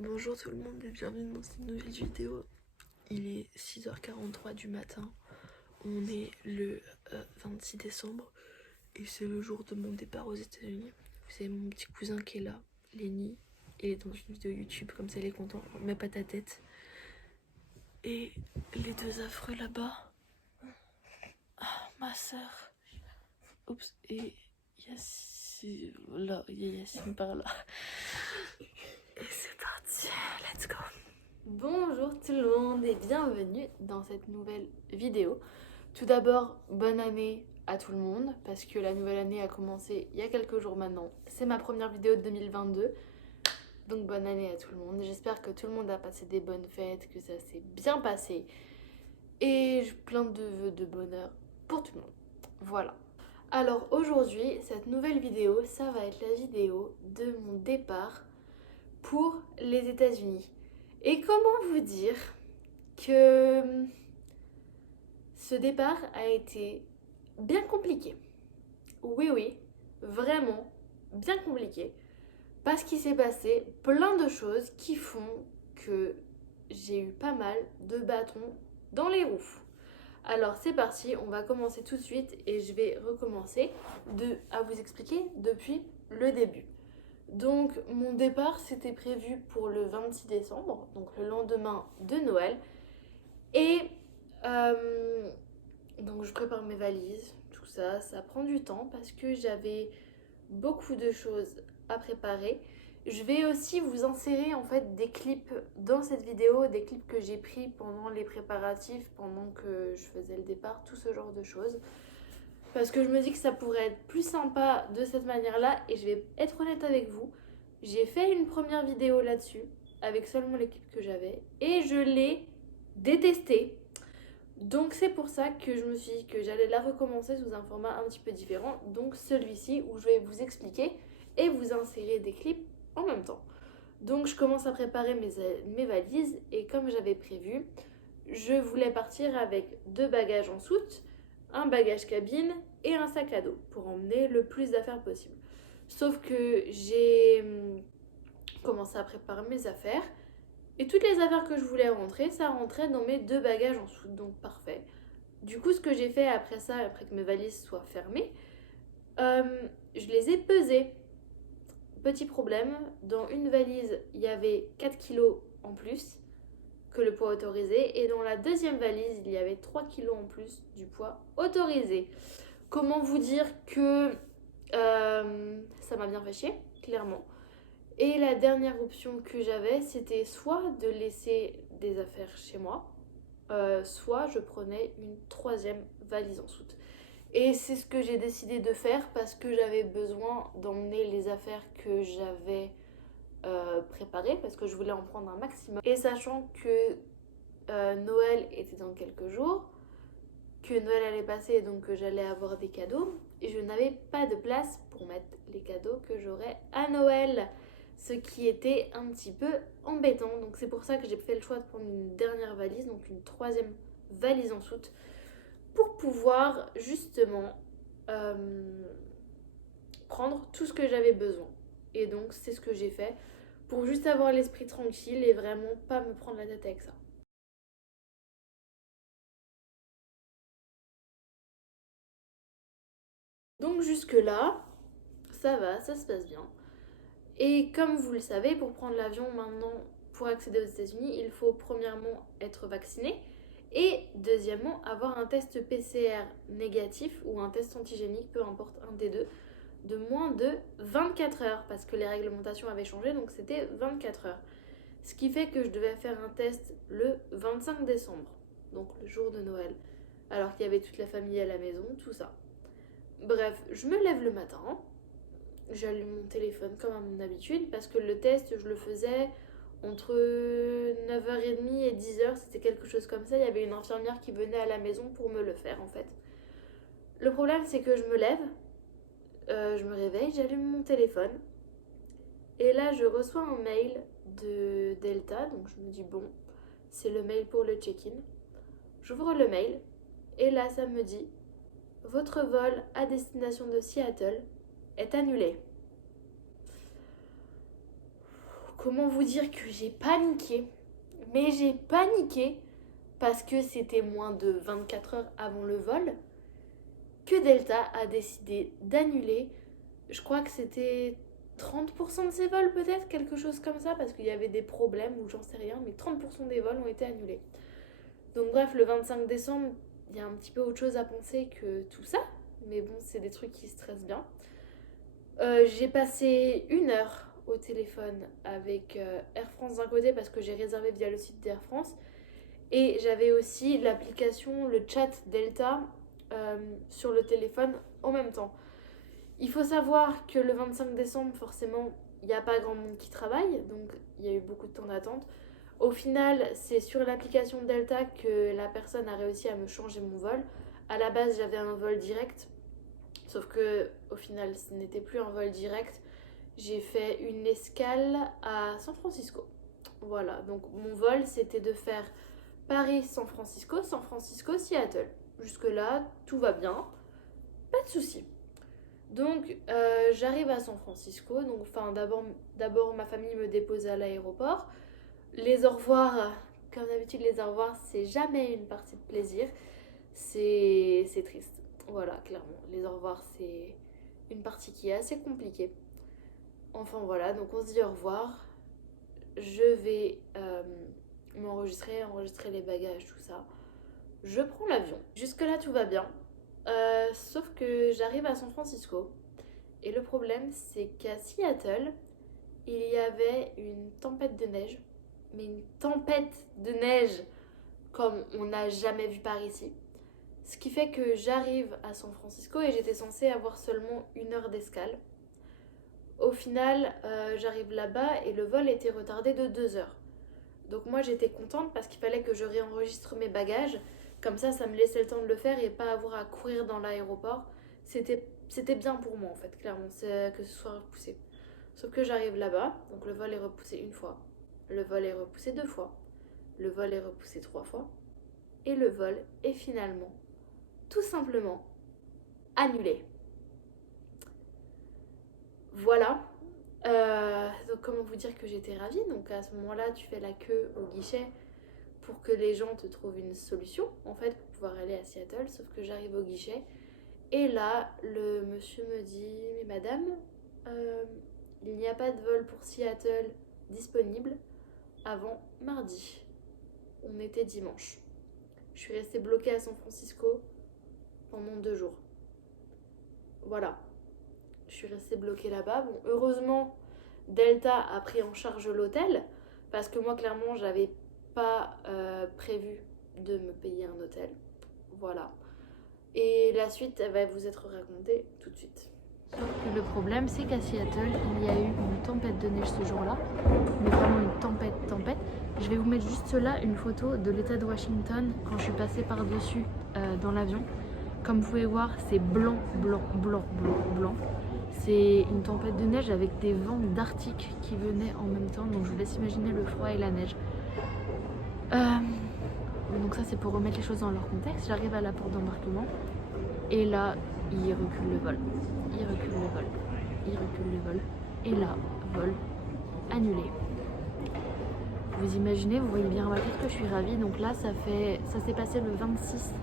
Bonjour tout le monde et bienvenue dans cette nouvelle vidéo. Il est 6h43 du matin, on est le 26 décembre et c'est le jour de mon départ aux États-Unis. Vous avez mon petit cousin qui est là, Lenny, il est dans une vidéo YouTube, comme ça il est content, mets pas ta tête. Et les deux affreux là-bas, ma soeur, oups, et Yassine, là, il y a Yassine par là. Et c'est parti, let's go. Bonjour tout le monde et bienvenue dans cette nouvelle vidéo. Tout d'abord, bonne année à tout le monde parce que la nouvelle année a commencé il y a quelques jours maintenant. C'est ma première vidéo de 2022, donc bonne année à tout le monde. J'espère que tout le monde a passé des bonnes fêtes, que ça s'est bien passé et plein de vœux de bonheur pour tout le monde. Voilà. Alors aujourd'hui, cette nouvelle vidéo, ça va être la vidéo de mon départ pour les États-Unis. Et comment vous dire que ce départ a été bien compliqué. Oui, vraiment bien compliqué. Parce qu'il s'est passé plein de choses qui font que j'ai eu pas mal de bâtons dans les roues. Alors c'est parti, on va commencer tout de suite et je vais recommencer à vous expliquer depuis le début. Donc mon départ c'était prévu pour le 26 décembre, donc le lendemain de Noël. Et donc je prépare mes valises, tout ça, ça prend du temps parce que j'avais beaucoup de choses à préparer. Je vais aussi vous insérer en fait des clips dans cette vidéo, des clips que j'ai pris pendant les préparatifs, pendant que je faisais le départ, tout ce genre de choses. Parce que je me dis que ça pourrait être plus sympa de cette manière-là et je vais être honnête avec vous. J'ai fait une première vidéo là-dessus avec seulement les clips que j'avais et je l'ai détestée. Donc c'est pour ça que je me suis dit que j'allais la recommencer sous un format un petit peu différent. Donc celui-ci où je vais vous expliquer et vous insérer des clips en même temps. Donc je commence à préparer mes valises et comme j'avais prévu, je voulais partir avec 2 bagages en soute, un bagage cabine et un sac à dos pour emmener le plus d'affaires possible. Sauf que j'ai commencé à préparer mes affaires et toutes les affaires que je voulais rentrer, ça rentrait dans mes 2 bagages en soute, donc parfait. Du coup, ce que j'ai fait après ça, après que mes valises soient fermées, je les ai pesées. Petit problème, dans une valise, il y avait 4 kilos en plus que le poids autorisé, et dans la deuxième valise, il y avait 3 kilos en plus du poids autorisé. Comment vous dire que ça m'a bien fait chier, clairement. Et la dernière option que j'avais, c'était soit de laisser des affaires chez moi, soit je prenais une troisième valise en soute. Et c'est ce que j'ai décidé de faire parce que j'avais besoin d'emmener les affaires que j'avais préparées parce que je voulais en prendre un maximum. Et sachant que Noël était dans quelques jours, que Noël allait passer et donc que j'allais avoir des cadeaux, et je n'avais pas de place pour mettre les cadeaux que j'aurais à Noël. Ce qui était un petit peu embêtant. Donc c'est pour ça que j'ai fait le choix de prendre une dernière valise, donc une troisième valise en soute, pour pouvoir justement prendre tout ce que j'avais besoin. Et donc c'est ce que j'ai fait pour juste avoir l'esprit tranquille et vraiment pas me prendre la tête avec ça. Donc jusque là, ça va, ça se passe bien. Et comme vous le savez, pour prendre l'avion maintenant, pour accéder aux États-Unis, il faut premièrement être vacciné et deuxièmement avoir un test PCR négatif ou un test antigénique, peu importe un des deux, de moins de 24 heures parce que les réglementations avaient changé, donc c'était 24 heures. Ce qui fait que je devais faire un test le 25 décembre, donc le jour de Noël, alors qu'il y avait toute la famille à la maison, tout ça. Bref, je me lève le matin, j'allume mon téléphone comme à mon habitude parce que le test, je le faisais entre 9h30 et 10h, c'était quelque chose comme ça. Il y avait une infirmière qui venait à la maison pour me le faire en fait. Le problème, c'est que je me lève, je me réveille, j'allume mon téléphone et là, je reçois un mail de Delta, donc je me dis bon, c'est le mail pour le check-in. J'ouvre le mail et là, ça me dit votre vol à destination de Seattle est annulé. comment vous dire que j'ai paniqué. Mais j'ai paniqué parce que c'était moins de 24 heures avant le vol que Delta a décidé d'annuler. Je crois que c'était 30% de ses vols peut-être, quelque chose comme ça, parce qu'il y avait des problèmes ou j'en sais rien, mais 30% des vols ont été annulés. Donc bref, le 25 décembre, il y a un petit peu autre chose à penser que tout ça, mais bon, c'est des trucs qui stressent bien. J'ai passé 1 heure au téléphone avec Air France d'un côté parce que j'ai réservé via le site d'Air France, et j'avais aussi l'application, le chat Delta sur le téléphone en même temps. Il faut savoir que le 25 décembre, forcément, il n'y a pas grand monde qui travaille, donc il y a eu beaucoup de temps d'attente. Au final, c'est sur l'application Delta que la personne a réussi à me changer mon vol. À la base, j'avais un vol direct, sauf que au final, ce n'était plus un vol direct. J'ai fait une escale à San Francisco. Voilà, donc mon vol, c'était de faire Paris-San Francisco, San Francisco-Seattle. Jusque-là, tout va bien, pas de soucis. Donc j'arrive à San Francisco, donc d'abord ma famille me dépose à l'aéroport. Les au revoir, comme d'habitude les au revoir, c'est jamais une partie de plaisir, c'est triste. Voilà, clairement, les au revoir c'est une partie qui est assez compliquée. Enfin voilà, donc on se dit au revoir, je vais enregistrer les bagages, tout ça. Je prends l'avion, jusque là tout va bien. Sauf que j'arrive à San Francisco et le problème c'est qu'à Seattle il y avait une tempête de neige, mais une tempête de neige comme on n'a jamais vu par ici. Ce qui fait que j'arrive à San Francisco et j'étais censée avoir seulement 1 heure d'escale. Au final, j'arrive là-bas et le vol était retardé de 2 heures. Donc moi j'étais contente parce qu'il fallait que je réenregistre mes bagages. Comme ça me laissait le temps de le faire et pas avoir à courir dans l'aéroport. C'était bien pour moi en fait, clairement, que ce soit repoussé. Sauf que j'arrive là-bas, donc le vol est repoussé 1 fois, le vol est repoussé 2 fois, le vol est repoussé 3 fois, et le vol est finalement, tout simplement, annulé. Voilà. Donc comment vous dire que j'étais ravie. Donc à ce moment-là, tu fais la queue au guichet pour que les gens te trouvent une solution, en fait, pour pouvoir aller à Seattle. Sauf que j'arrive au guichet, et là, le monsieur me dit « Mais madame, il n'y a pas de vol pour Seattle disponible avant mardi. » On était dimanche. Je suis restée bloquée à San Francisco pendant 2 jours. Voilà. Je suis restée bloquée là-bas. Bon, heureusement, Delta a pris en charge l'hôtel, parce que moi, clairement, j'avais pas prévu de me payer un hôtel. Voilà. Et la suite, elle va vous être racontée tout de suite. Le problème, c'est qu'à Seattle, il y a eu une tempête de neige ce jour-là, mais vraiment une tempête. Je vais vous mettre juste là une photo de l'état de Washington quand je suis passée par-dessus dans l'avion. Comme vous pouvez voir, c'est blanc. C'est une tempête de neige avec des vents d'Arctique qui venaient en même temps, donc je vous laisse imaginer le froid et la neige. Donc ça, c'est pour remettre les choses dans leur contexte. J'arrive à la porte d'embarquement et là, il recule le vol. Et là, vol annulé. Vous imaginez, vous voyez bien à ma tête que je suis ravie. Donc là, ça s'est passé le 26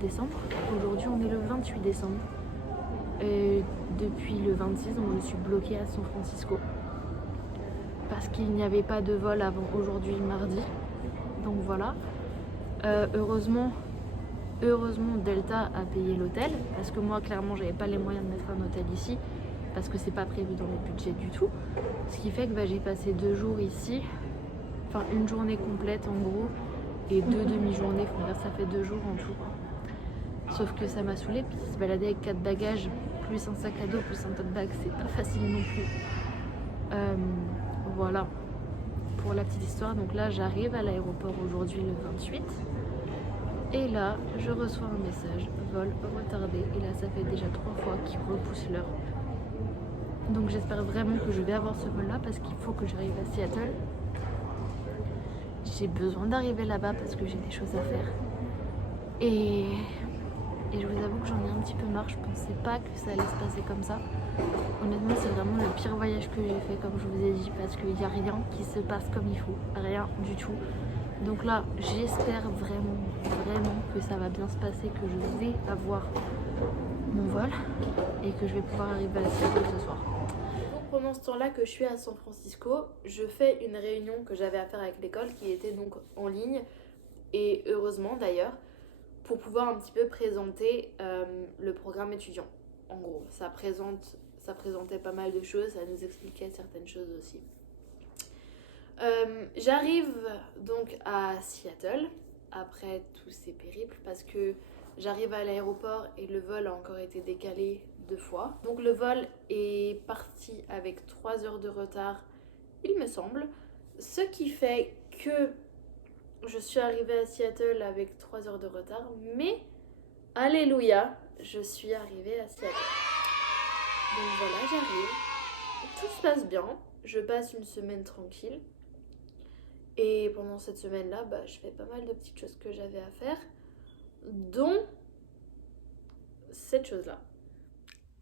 décembre. Aujourd'hui, on est le 28 décembre. Et depuis le 26, donc je suis bloquée à San Francisco parce qu'il n'y avait pas de vol avant aujourd'hui, mardi. Donc voilà. Heureusement, Delta a payé l'hôtel, parce que moi, clairement, j'avais pas les moyens de mettre un hôtel ici, parce que c'est pas prévu dans le budget du tout. Ce qui fait que j'ai passé 2 jours ici, enfin 1 journée complète en gros, et 2 demi-journées, ça fait 2 jours en tout. Sauf que ça m'a saoulée, puis se balader avec 4 bagages, plus un sac à dos, plus un tote bag, c'est pas facile non plus. Voilà. Pour la petite histoire, donc là j'arrive à l'aéroport aujourd'hui le 28 et là je reçois un message, vol retardé, et là ça fait déjà 3 fois qu'ils repoussent l'heure. Donc j'espère vraiment que je vais avoir ce vol là parce qu'il faut que j'arrive à Seattle. J'ai besoin d'arriver là-bas parce que j'ai des choses à faire. Et et je vous avoue que j'en ai un petit peu marre. Je pensais pas que ça allait se passer comme ça. Honnêtement, c'est vraiment le pire voyage que j'ai fait, comme je vous ai dit, parce qu'il n'y a rien qui se passe comme il faut, rien du tout. Donc là, j'espère vraiment que ça va bien se passer, que je vais avoir mon vol et que je vais pouvoir arriver à Seattle ce soir. Donc pendant ce temps-là que je suis à San Francisco, je fais une réunion que j'avais à faire avec l'école qui était donc en ligne, et heureusement d'ailleurs, pour pouvoir un petit peu présenter le programme étudiant. En gros, ça présentait pas mal de choses, ça nous expliquait certaines choses aussi. J'arrive donc à Seattle après tous ces périples parce que j'arrive à l'aéroport et le vol a encore été décalé 2 fois. Donc le vol est parti avec 3 heures de retard, il me semble. Ce qui fait que je suis arrivée à Seattle avec 3 heures de retard, mais alléluia, je suis arrivée à Seattle. Donc voilà, j'arrive, tout se passe bien, je passe une semaine tranquille. Et pendant cette semaine-là, je fais pas mal de petites choses que j'avais à faire, dont cette chose-là.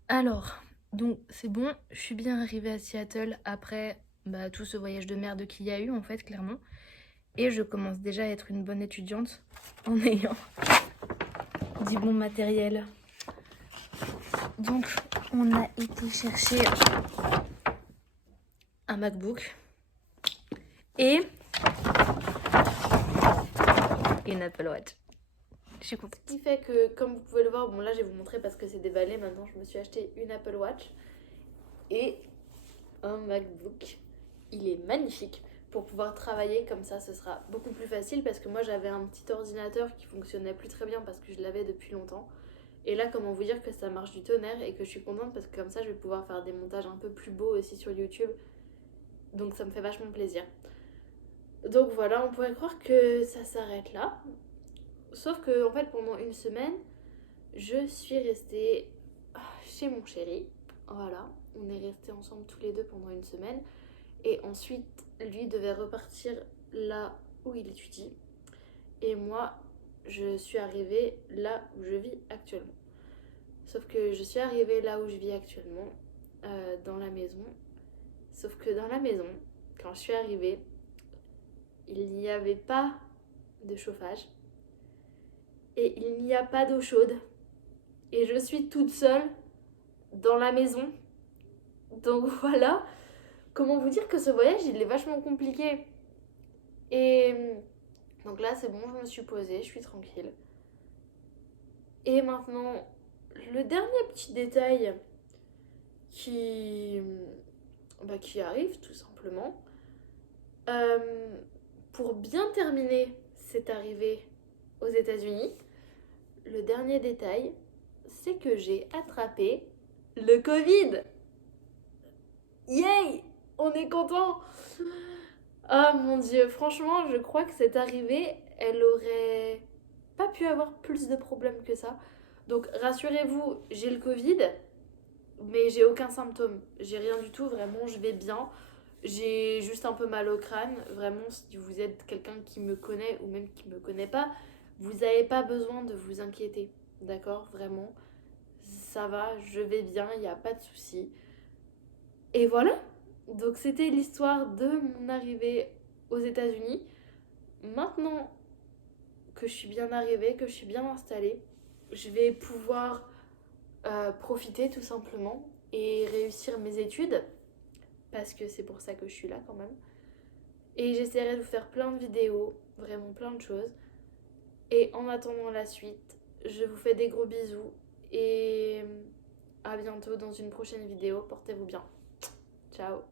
Alors, donc c'est bon, je suis bien arrivée à Seattle après tout ce voyage de merde qu'il y a eu en fait, clairement. Et je commence déjà à être une bonne étudiante en ayant du bon matériel. Donc on a été chercher un MacBook et une Apple Watch. Je suis contente. Ce qui fait que, comme vous pouvez le voir, bon là je vais vous montrer parce que c'est déballé, maintenant je me suis acheté une Apple Watch et un MacBook. Il est magnifique. Pour pouvoir travailler comme ça, ce sera beaucoup plus facile parce que moi j'avais un petit ordinateur qui fonctionnait plus très bien parce que je l'avais depuis longtemps. Et là, comment vous dire que ça marche du tonnerre et que je suis contente parce que comme ça je vais pouvoir faire des montages un peu plus beaux aussi sur YouTube. Donc ça me fait vachement plaisir. Donc voilà, on pourrait croire que ça s'arrête là. Sauf que en fait pendant une semaine, je suis restée chez mon chéri. Voilà, on est restés ensemble tous les deux pendant une semaine. Et ensuite, lui devait repartir là où il étudie. Et moi, je suis arrivée là où je vis actuellement. Sauf que je suis arrivée là où je vis actuellement, dans la maison. Sauf que dans la maison, quand je suis arrivée, il n'y avait pas de chauffage. Et il n'y a pas d'eau chaude. Et je suis toute seule dans la maison. Donc voilà, comment vous dire que ce voyage, il est vachement compliqué. Et donc là, c'est bon, je me suis posée, je suis tranquille. Et maintenant, le dernier petit détail qui arrive tout simplement. Pour bien terminer cette arrivée aux États-Unis, le dernier détail, c'est que j'ai attrapé le Covid. Yay! On est content! Oh mon dieu, franchement, je crois que cette arrivée, elle aurait pas pu avoir plus de problèmes que ça. Donc rassurez-vous, j'ai le Covid, mais j'ai aucun symptôme. J'ai rien du tout, vraiment, je vais bien. J'ai juste un peu mal au crâne. Vraiment, si vous êtes quelqu'un qui me connaît ou même qui me connaît pas, vous n'avez pas besoin de vous inquiéter. D'accord? Vraiment, ça va, je vais bien, il n'y a pas de souci. Et voilà! Donc c'était l'histoire de mon arrivée aux États-Unis. Maintenant que je suis bien arrivée, que je suis bien installée, je vais pouvoir profiter tout simplement et réussir mes études parce que c'est pour ça que je suis là quand même. Et j'essaierai de vous faire plein de vidéos, vraiment plein de choses. Et en attendant la suite, je vous fais des gros bisous et à bientôt dans une prochaine vidéo. Portez-vous bien. Ciao.